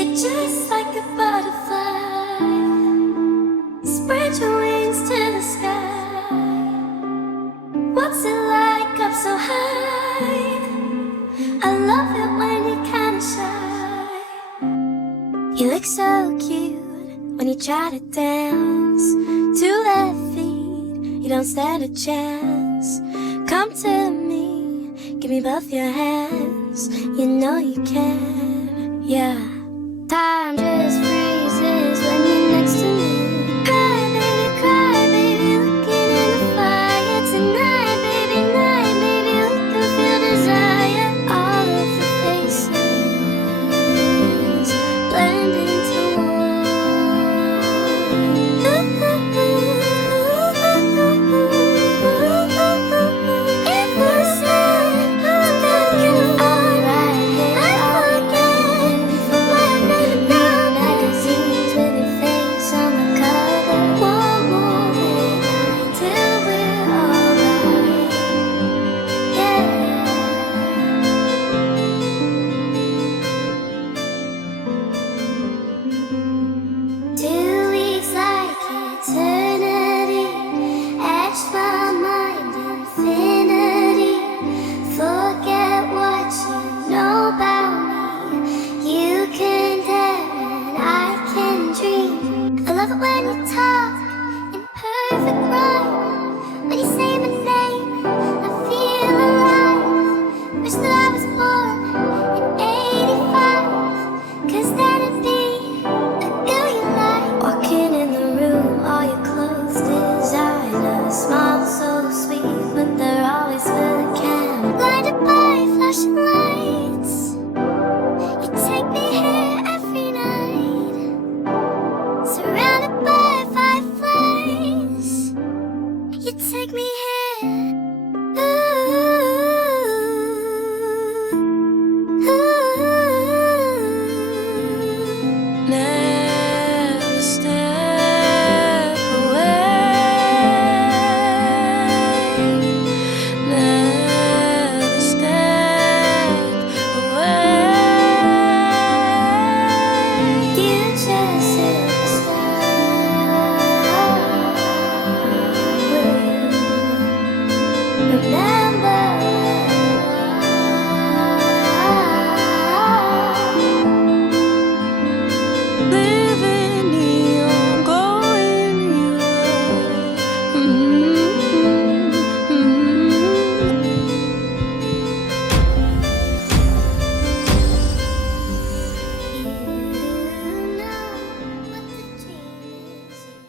You're just like a butterfly. Spread your wings to the sky. What's it like up so high? I love it when you're kinda shy. You look so cute when you try to dance. 2 left feet, you don't stand a chance. Come to me, give me both your hands. You know you can, yeah. Time just freezes when you're next to me. Cry, baby, looking in the fire. Tonight, baby, night, baby, we can feel desire. All of the faces blend into one. If I said I'm gonna fall right here, I'll forget my name now. Magazines with your face on the cover. One more night till we're alright. Yeah. 2 weeks like eternity, etched my mind infinity. Forget what you know about me. You can dare and I can dream. I love it when you talk in perfect rhyme. When you say my name, I feel alive. Wish that I was born in '85, 'cause then it'd be a billion lights. Walking in the room, all your clothes designer. Smile so sweet, but they're always for the camera. Blinded by flashing lights, you take me here every night. Surrounded by fireflies, you take me here. Ooh, ooh.